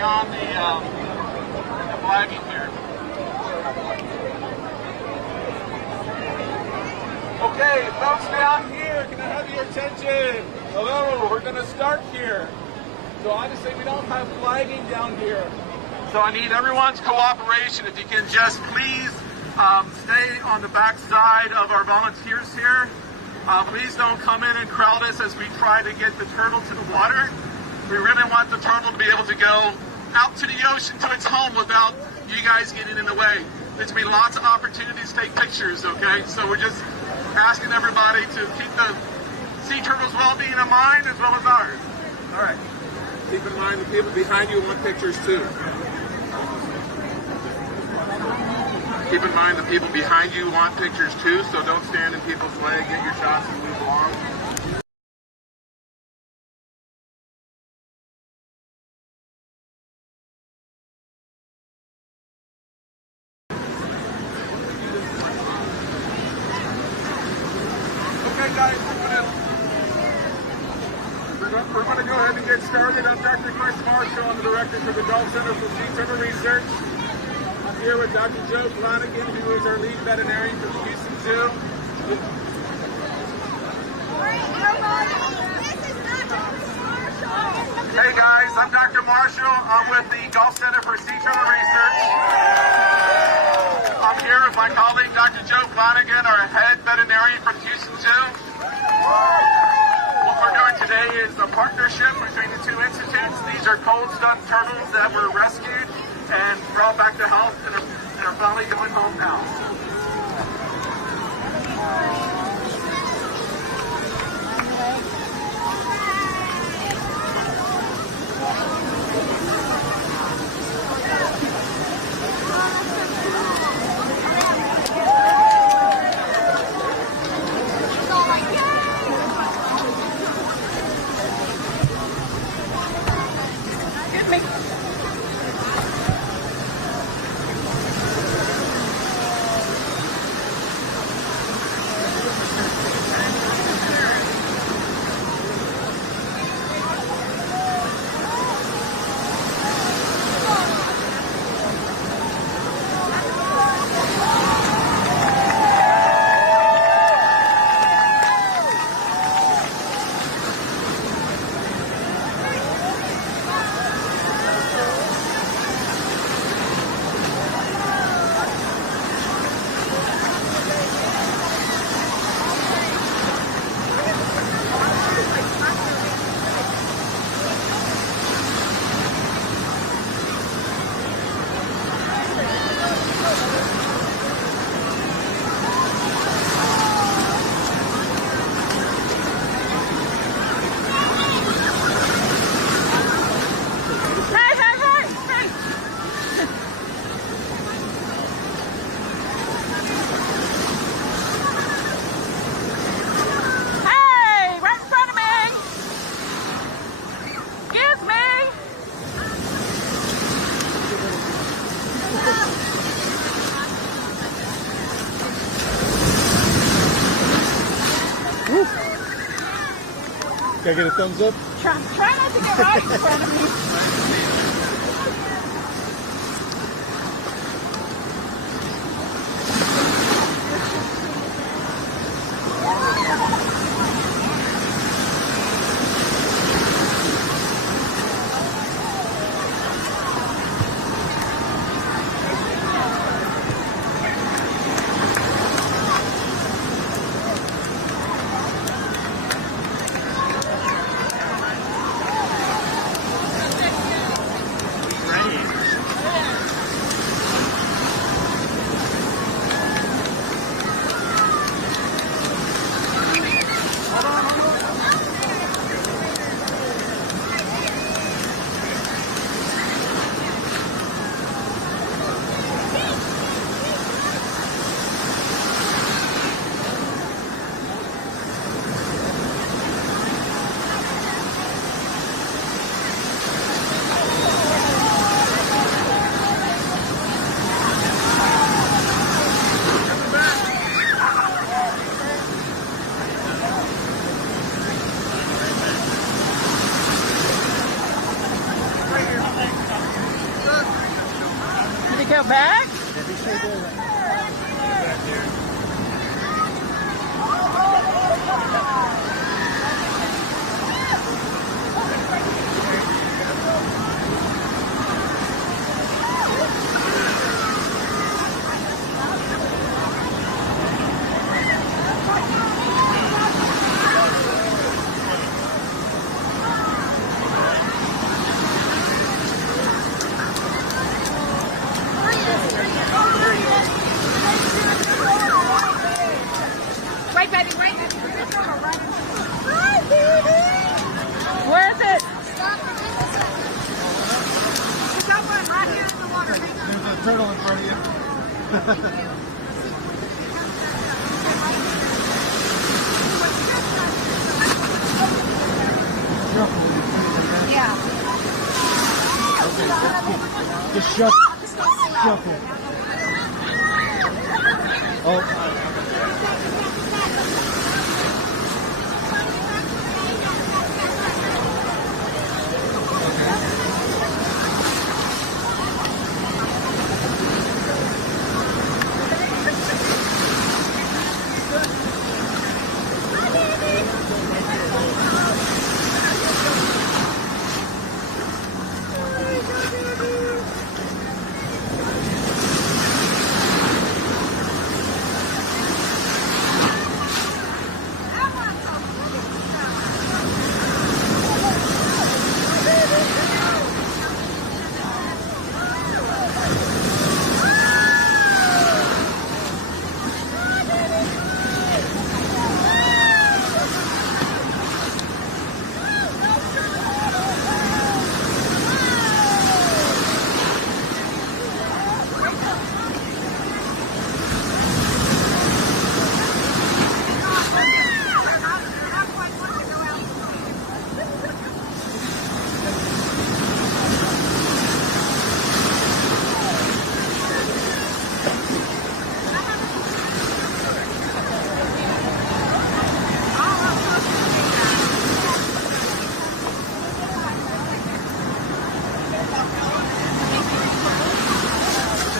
beyond the flagging here. Okay, folks down here, can I have your attention? Hello, we're going to start here. So obviously we don't have flagging down here. So I need everyone's cooperation. If you can just please stay on the back side of our volunteers here. Please don't come in and crowd us as we try to get the turtle to the water. We really want the turtle to be able to go out to the ocean to its home without you guys getting in the way. There's going to be lots of opportunities to take pictures, okay? So we're just asking everybody to keep the sea turtles' well-being in mind as well as ours. All right. Keep in mind the people behind you want pictures too. Keep in mind the people behind you want pictures too, so don't stand in people's way. Get your shots and move along. Okay, guys, we're going to go ahead and get started. I'm Dr. Chris Marshall. I'm the director for the Gulf Center for Sea Turtle Research. I'm here with Dr. Joe Flanagan, who is our lead veterinarian for the Houston Zoo. Hey guys, I'm Dr. Marshall. I'm with the Gulf Center for Sea Turtle Research. I'm here with my colleague, Dr. Joe Flanagan, our head veterinarian for the Houston Zoo. What we're doing today is a partnership between the two institutes. These are cold-stunned turtles that were rescued and brought back to health and are finally going home now. Can I get a thumbs up? Try not to get right in front of me. go back? Right, baby, right. Where is it? We got one right here in the water. There's a turtle in front of you. Yeah. Okay, just shuffle. Oh.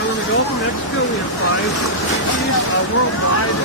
In the Gulf of Mexico, we have 5 species worldwide.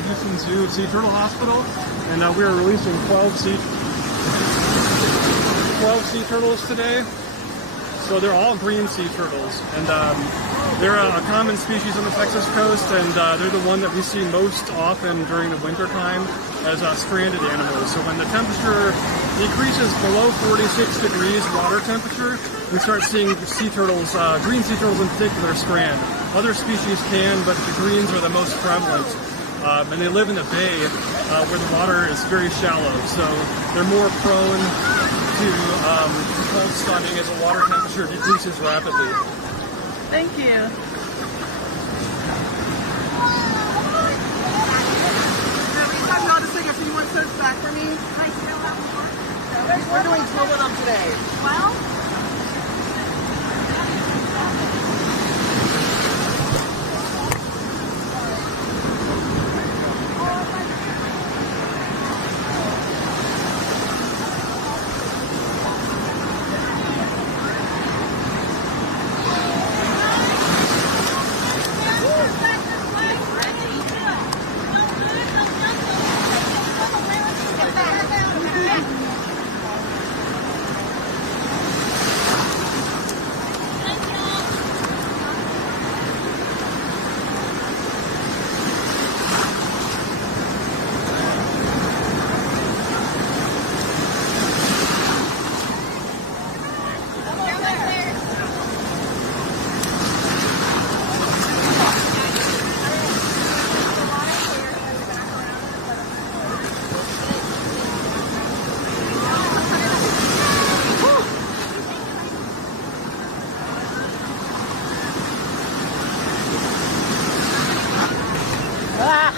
Houston Zoo Sea Turtle Hospital, and we are releasing 12 sea turtles today. So they're all green sea turtles, and they're a common species on the Texas coast, and they're the one that we see most often during the winter time as stranded animals. So when the temperature decreases below 46 degrees water temperature, we start seeing sea turtles, green sea turtles in particular, strand. Other species can, but the greens are the most prevalent. And they live in the bay where the water is very shallow, so they're more prone to cold stunning as the water temperature decreases rapidly. Thank you. I'm noticing if anyone search back for me. We're doing 2 of them today. Well. Ah.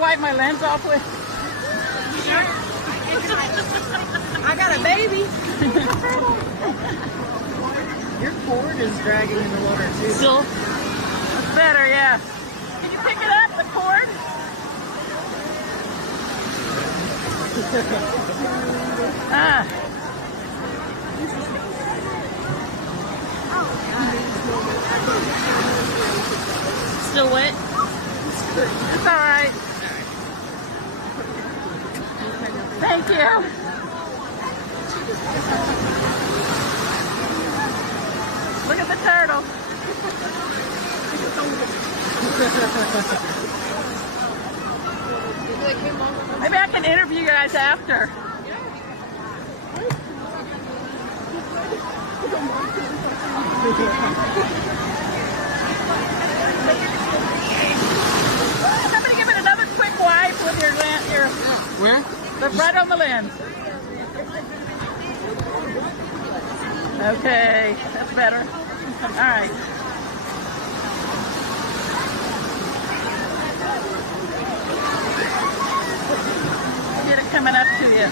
Wipe my lens off with. I got a baby. Your cord is dragging in the water too. Still? It's better, yeah. Can you pick it up, the cord? Ah. Still wet? It's all right. Thank you. Look at the turtle. Maybe I can interview you guys after. Somebody give it another quick wipe with your lens. Where? Right on the lens. Okay, that's better. All right. Get it coming up to you.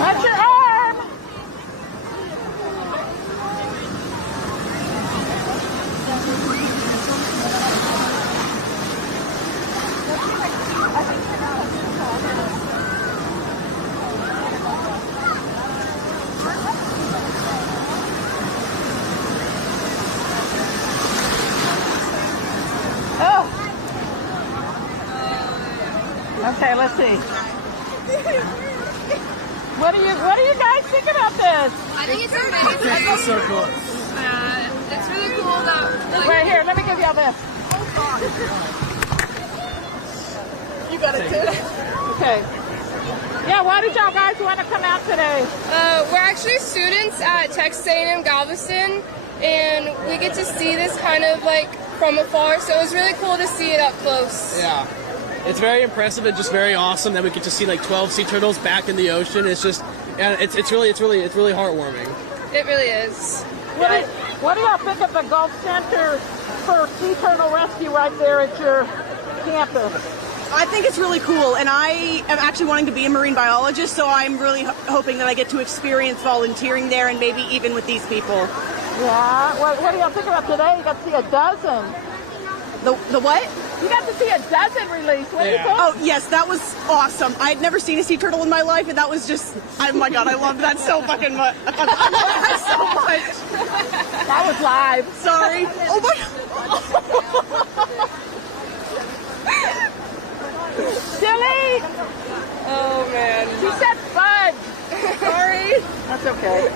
Watch your arm! Oh! Okay, let's see. What do you guys think about this? I think it's amazing. It's so cool. It's really cool that. Like, Right here, let me give y'all this. You got it too. Okay. Yeah, why did y'all guys want to come out today? we're actually students at Texas A&M Galveston, and we get to see this kind of like from afar. So it was really cool to see it up close. Yeah. It's very impressive and just very awesome that we get to see like 12 sea turtles back in the ocean. It's just, yeah, it's really heartwarming. It really is. What do y'all think of the Gulf Center for Sea Turtle Rescue right there at your campus? I think it's really cool, and I am actually wanting to be a marine biologist, so I'm really hoping that I get to experience volunteering there and maybe even with these people. Yeah. What do y'all think about today? You got to see a dozen. The what? You got to see a dozen release. What do you think? Oh, yes, that was awesome. I had never seen a sea turtle in my life, and that was just, oh my God, I loved that so fucking much. I love that so much. That was live. Sorry. Oh my Silly. Oh man. She said fudge. Sorry. That's okay.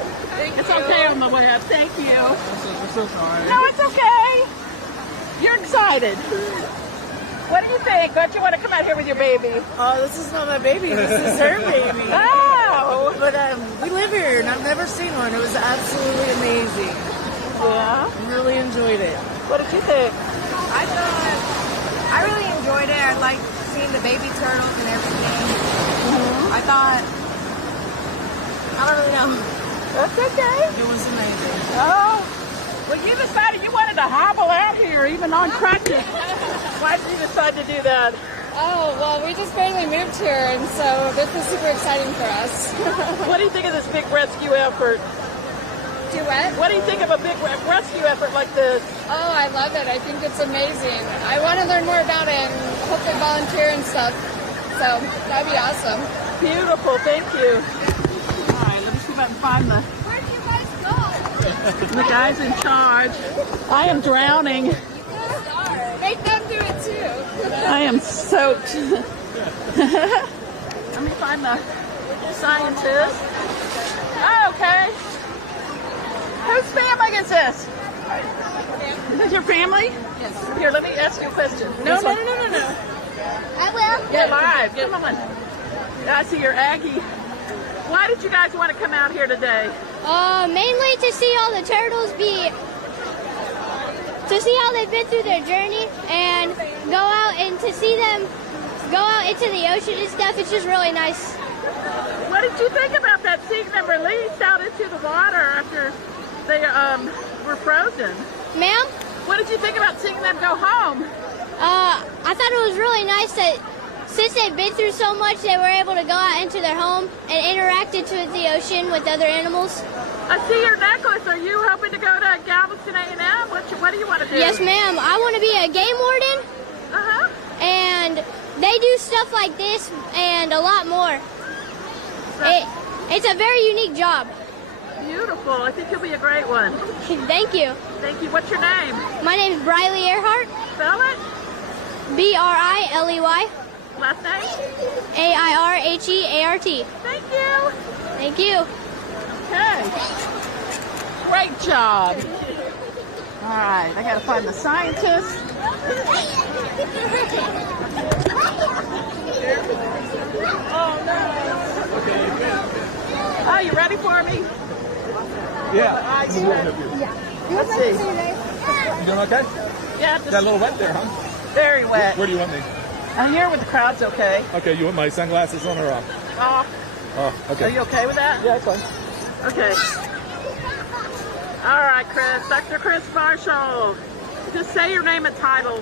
It's okay on the way up. Thank you. I'm so sorry. No, it's okay. You're excited. What do you think? Don't you want to come out here with your baby? Oh, this is not my baby. This is her baby. Oh. But we live here, and I've never seen one. It was absolutely amazing. Yeah. I really enjoyed it. What did you think? I really enjoyed it. I liked seeing the baby turtles and everything. I thought, I don't really know. That's okay. It was amazing. Oh. Well, you decided you wanted to hobble out here, even on crutches. Why did you decide to do that? Oh, well, we just barely moved here, and so this is super exciting for us. What do you think of this big rescue effort? Duet? What do you think of a big rescue effort like this? Oh, I love it. I think it's amazing. I want to learn more about it and hopefully volunteer and stuff. So that'd be awesome. Beautiful. Thank you. All right, let me see if I can find the... Where do you guys go? The guy's in charge. I am drowning. Make them do it too. I am soaked. Let me find the scientist. Oh, okay. Whose family is this? Is this your family? Yes. Here, let me ask you a question. No. I will. Get live. Come on. I see your Aggie. Why did you guys want to come out here today? Mainly to see all the turtles to see how they've been through their journey and go out and to see them go out into the ocean and stuff. It's just really nice. What did you think about that, seeing them released out into the water after they were frozen? Ma'am? What did you think about seeing them go home? I thought it was really nice that since they've been through so much, they were able to go out into their home and interact with the ocean with other animals. I see your necklace. Are you hoping to go to Galveston A&M? What do you want to do? Yes, ma'am. I want to be a game warden. Uh-huh. And they do stuff like this and a lot more. It's a very unique job. Beautiful. I think you'll be a great one. Thank you. Thank you. What's your name? My name is Briley Earhart. Spell it. Briley. Last name? Airheart. Thank you. Thank you. Okay. Great job. All right. I got to find the scientist. Oh, no. Oh, you ready for me? Yeah. Let's see. You doing okay? Yeah, Got a little wet there, huh? very wet. Where do you want me? I'm here with the crowd's okay. Okay, you want my sunglasses on or off? Off. Oh, okay. Are you okay with that? Yeah, it's fine. Okay. All right, Chris. Dr. Chris Marshall. Just say your name and title.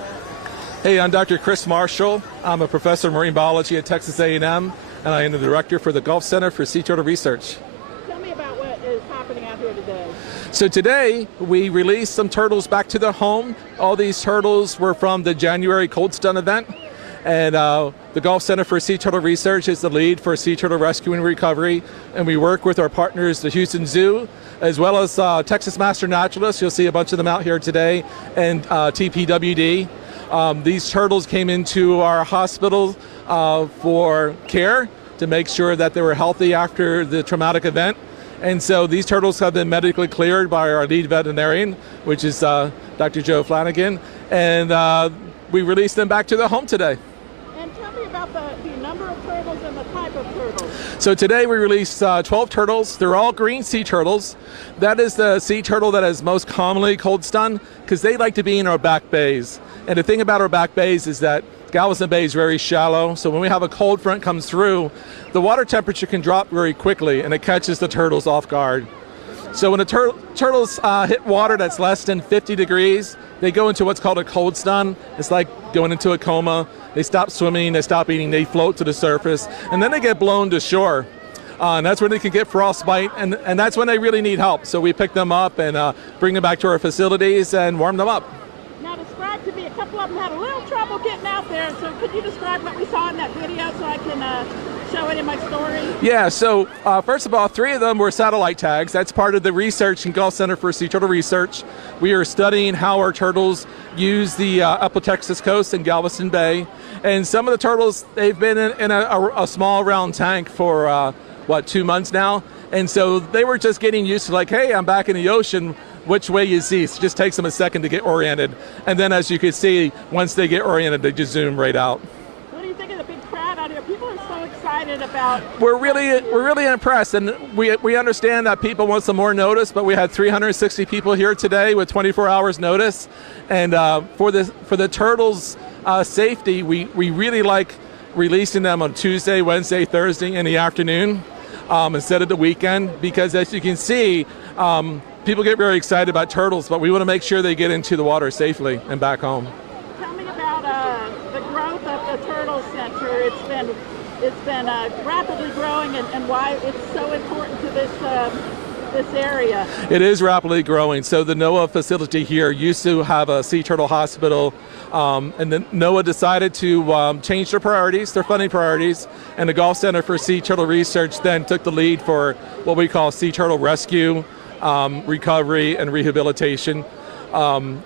Hey, I'm Dr. Chris Marshall. I'm a professor of marine biology at Texas A&M, and I am the director for the Gulf Center for Sea Turtle Research. Tell me about what is happening out here today. So today, we released some turtles back to their home. All these turtles were from the January Cold Stun event. And the Gulf Center for Sea Turtle Research is the lead for sea turtle rescue and recovery. And we work with our partners, the Houston Zoo, as well as Texas Master Naturalists. You'll see a bunch of them out here today, and TPWD. These turtles came into our hospital for care to make sure that they were healthy after the traumatic event. And so these turtles have been medically cleared by our lead veterinarian, which is Dr. Joe Flanagan. And we released them back to their home today. And tell me about the number of turtles and the type of turtles. So today we released 12 turtles. They're all green sea turtles. That is the sea turtle that is most commonly cold stun because they like to be in our back bays. And the thing about our back bays is that Galveston Bay is very shallow, so when we have a cold front comes through, the water temperature can drop very quickly and it catches the turtles off guard. So when the turtles hit water that's less than 50 degrees, they go into what's called a cold stun. It's like going into a coma. They stop swimming, they stop eating, they float to the surface, and then they get blown to shore. And that's when they can get frostbite, and that's when they really need help. So we pick them up and bring them back to our facilities and warm them up. Now describe to to me a couple of them had a little trouble getting out there. So could you describe what we saw in that video so I can show it in my story? Yeah, so first of all, 3 of them were satellite tags. That's part of the research in Gulf Center for Sea Turtle Research. We are studying how our turtles use the upper Texas coast in Galveston Bay. And some of the turtles, they've been in a small round tank for, 2 months now? And so they were just getting used to like, hey, I'm back in the ocean. Which way you see? So it just takes them a second to get oriented. And then as you can see, once they get oriented, they just zoom right out. What do you think of the big crowd out here? People are so excited about... We're really impressed, and we understand that people want some more notice, but we had 360 people here today with 24 hours notice. And for the turtles' safety, we really like releasing them on Tuesday, Wednesday, Thursday in the afternoon instead of the weekend, because as you can see, people get very excited about turtles, but we want to make sure they get into the water safely and back home. Tell me about the growth of the Turtle Center. It's been rapidly growing, and why it's so important to this area. It is rapidly growing. So the NOAA facility here used to have a sea turtle hospital, and then NOAA decided to change their priorities, their funding priorities, and the Gulf Center for Sea Turtle Research then took the lead for what we call sea turtle rescue, recovery, and rehabilitation.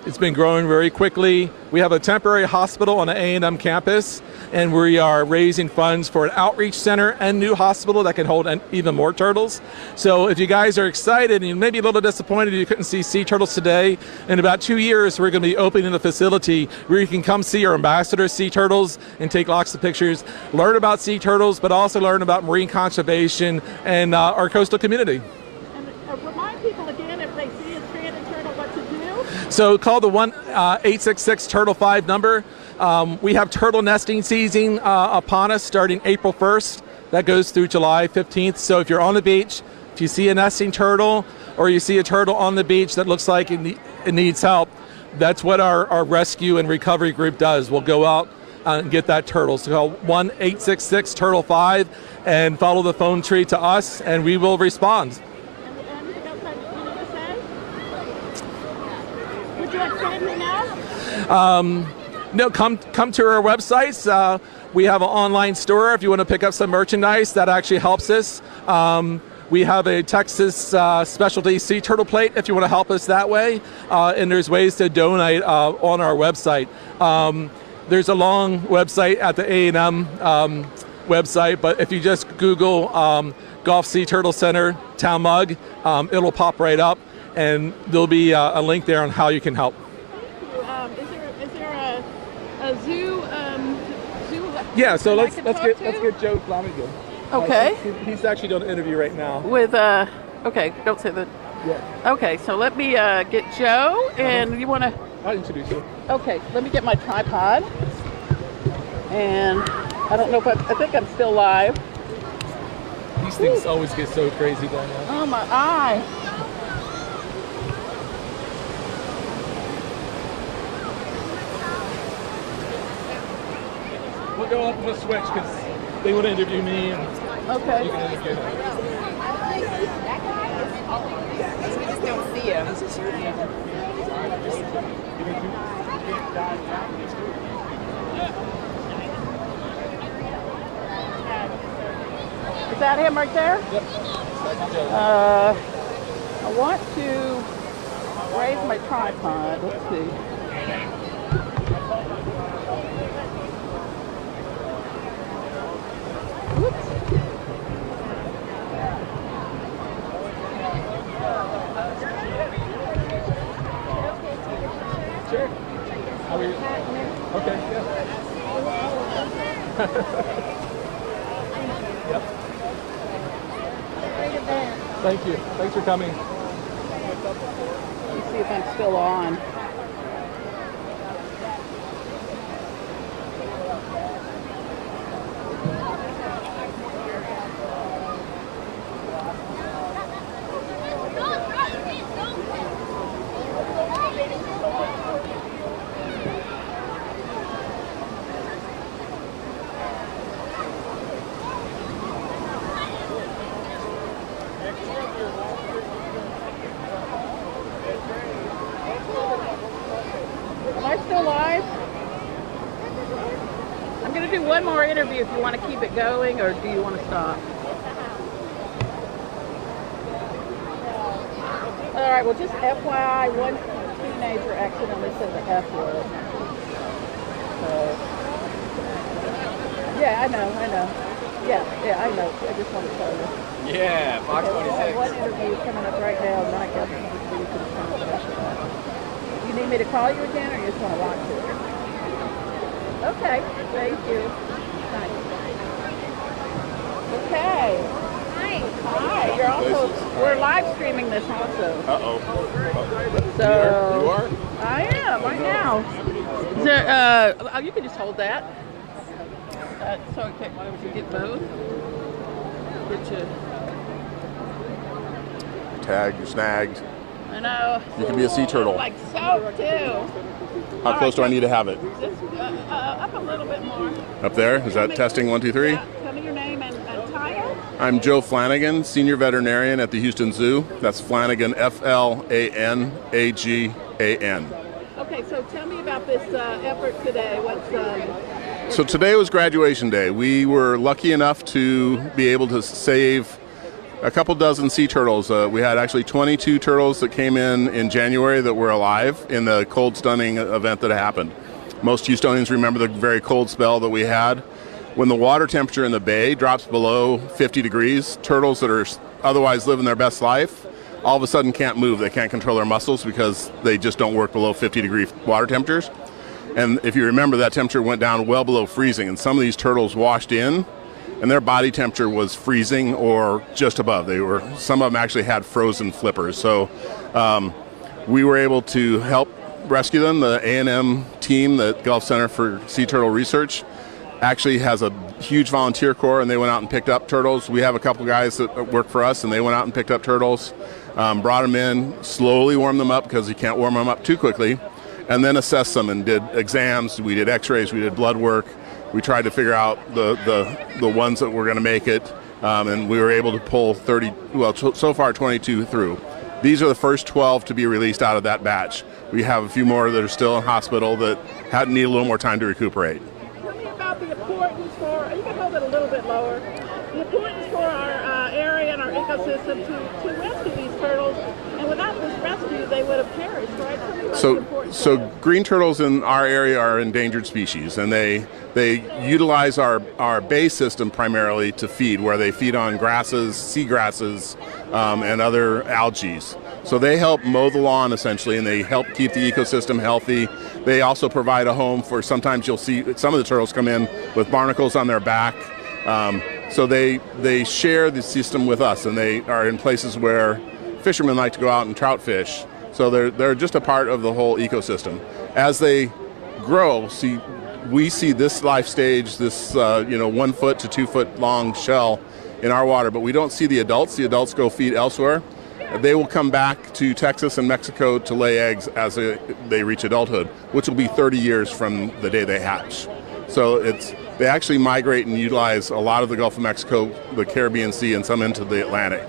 It's been growing very quickly. We have a temporary hospital on the A&M campus, and we are raising funds for an outreach center and new hospital that can hold even more turtles. So if you guys are excited and you may be a little disappointed you couldn't see sea turtles today, in about 2 years we're going to be opening a facility where you can come see our ambassador sea turtles and take lots of pictures, learn about sea turtles, but also learn about marine conservation and our coastal community. Remind people again, if they see a stranded turtle, what to do. So call the 1-866-TURTLE-5 number. We have turtle nesting season upon us starting April 1st. That goes through July 15th. So if you're on the beach, if you see a nesting turtle or you see a turtle on the beach that looks like it needs help, that's what our rescue and recovery group does. We'll go out and get that turtle. So call 1-866-TURTLE-5 and follow the phone tree to us, and we will respond. Would you like to say anything else? No, come to our websites. We have an online store if you want to pick up some merchandise. That actually helps us. We have a Texas specialty sea turtle plate if you want to help us that way. And there's ways to donate on our website. There's a long website at the A&M website, but if you just Google Gulf Sea Turtle Center Town Mug, it'll pop right up, and there'll be a link there on how you can help. Is there a zoo? Yeah, so let's get Joe Flanagan. Okay. He's actually doing an interview right now. With okay, don't say that. Yeah. Okay, so let me get Joe, and you want to? I'll introduce you. Okay, let me get my tripod, and I don't know if I think I'm still live. These things always get so crazy down there. Oh my eye. We'll go up and we'll switch because they want to interview me and okay. you can interview them. We just don't see him. Is that him right there? Yep. I want to raise my tripod. Let's see. Whoops. Sure. How are you? Okay, yeah. Yep. Thank you. Thanks for coming. Let's see if I'm still on. going to do one more interview if you want to keep it going, or do you want to stop? All right, well, just FYI, one teenager accidentally said the F word. So, yeah, I know. Yeah, I know. I just want to tell you. Yeah, Fox Okay, 26. we have one interview coming up right now, and then I guess we can finish after that. You need me to call you again, or you just want to watch it? Okay, thank you. Thanks. Okay. Hi. You're also, we're live streaming this also. Uh-oh. So, You are? I am, right now. Is there, you can just hold that. So, okay, why don't you get both? Get you. Tag, you're snagged. I know. You can be a sea turtle. Like so, too. How close do I need to have it? Just up a little bit more. Up there? Is that testing 1, 2, 3? Yeah. Tell me your name and title. I'm Joe Flanagan, Senior Veterinarian at the Houston Zoo. That's Flanagan, Flanagan. Okay, so tell me about this effort today. So today was graduation day. We were lucky enough to be able to save a couple dozen sea turtles. We had actually 22 turtles that came in January that were alive in the cold stunning event that happened. Most Houstonians remember the very cold spell that we had. When the water temperature in the bay drops below 50 degrees, turtles that are otherwise living their best life all of a sudden can't move. They can't control their muscles because they just don't work below 50-degree water temperatures. And if you remember, that temperature went down well below freezing, and some of these turtles washed in, and their body temperature was freezing or just above. Some of them actually had frozen flippers. So we were able to help rescue them. The A&M team, the Gulf Center for Sea Turtle Research, actually has a huge volunteer corps, and they went out and picked up turtles. We have a couple guys that work for us, and they went out and picked up turtles, brought them in, slowly warmed them up because you can't warm them up too quickly, and then assessed them and did exams. We did x-rays, we did blood work. We tried to figure out the ones that were going to make it, and we were able to pull 30, well, so far 22 through. These are the first 12 to be released out of that batch. We have a few more that are still in hospital that need a little more time to recuperate. Tell me about the importance for, you can hold it a little bit lower, the importance for our area and our ecosystem to rescue these turtles. And without this rescue, they would have perished, right? So green turtles in our area are endangered species, and they utilize our bay system primarily to feed, where they feed on grasses, seagrasses, and other algae. So they help mow the lawn essentially, and they help keep the ecosystem healthy. They also provide a home for, sometimes you'll see some of the turtles come in with barnacles on their back. So they share the system with us, and they are in places where fishermen like to go out and trout fish. So they're just a part of the whole ecosystem. As they grow, we see this life stage, this 1 foot to 2 foot long shell in our water, but we don't see the adults. The adults go feed elsewhere. They will come back to Texas and Mexico to lay eggs as they reach adulthood, which will be 30 years from the day they hatch. So they actually migrate and utilize a lot of the Gulf of Mexico, the Caribbean Sea, and some into the Atlantic.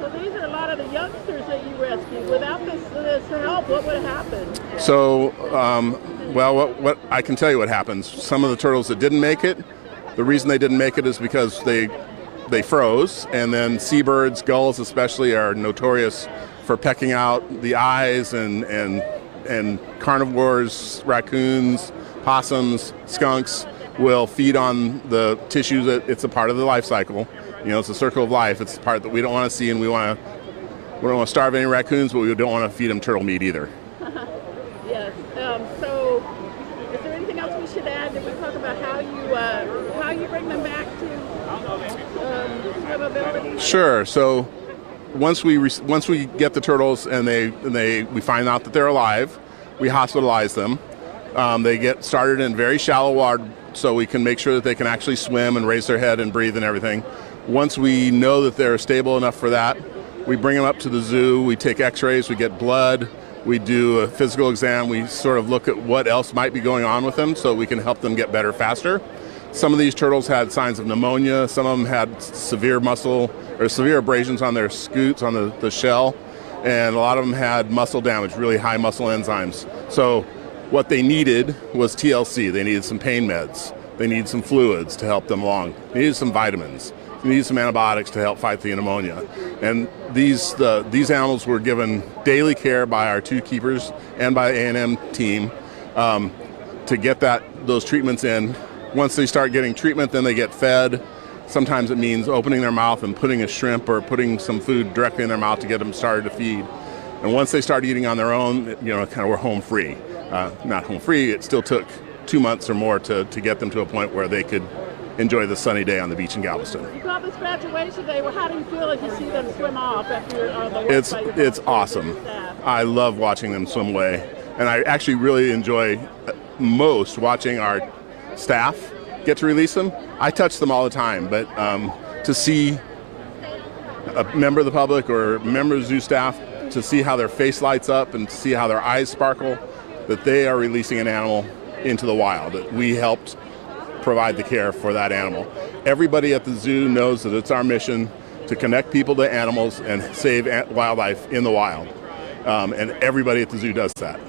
So these are a lot of the youngsters that you rescued. Without this help, what would have happened? So, what I can tell you what happens. Some of the turtles that didn't make it, the reason they didn't make it is because they froze, and then seabirds, gulls especially, are notorious for pecking out the eyes, and carnivores, raccoons, possums, skunks will feed on the tissue that it's a part of the life cycle. It's a circle of life. It's the part that we don't want to see, and we don't want to starve any raccoons, but we don't want to feed them turtle meat either. Yes. So, is there anything else we should add? Did we talk about how you bring them back to swimability? Sure. So, once we get the turtles and we find out that they're alive, we hospitalize them. They get started in very shallow water, so we can make sure that they can actually swim and raise their head and breathe and everything. Once we know that they're stable enough for that, we bring them up to the zoo, we take x-rays, we get blood, we do a physical exam, we sort of look at what else might be going on with them so we can help them get better faster. Some of these turtles had signs of pneumonia, some of them had severe abrasions on their scutes, on the shell, and a lot of them had muscle damage, really high muscle enzymes. So what they needed was TLC. They needed some pain meds. They need some fluids to help them along. They need some vitamins. They need some antibiotics to help fight the pneumonia. And these animals were given daily care by our 2 keepers and by the A&M team to get those treatments in. Once they start getting treatment, then they get fed. Sometimes it means opening their mouth and putting a shrimp or putting some food directly in their mouth to get them started to feed. And once they start eating on their own, kind of we're home free. Not home free, it still took 2 months or more to get them to a point where they could enjoy the sunny day on the beach in Galveston. You call this graduation day. Well, how do you feel as you see them swim off after the work It's awesome. I love watching them swim away. And I actually really enjoy most watching our staff get to release them. I touch them all the time, but to see a member of the public or member of zoo staff, to see how their face lights up and to see how their eyes sparkle, that they are releasing an animal into the wild, that we helped provide the care for that animal. Everybody at the zoo knows that it's our mission to connect people to animals and save wildlife in the wild. And everybody at the zoo does that.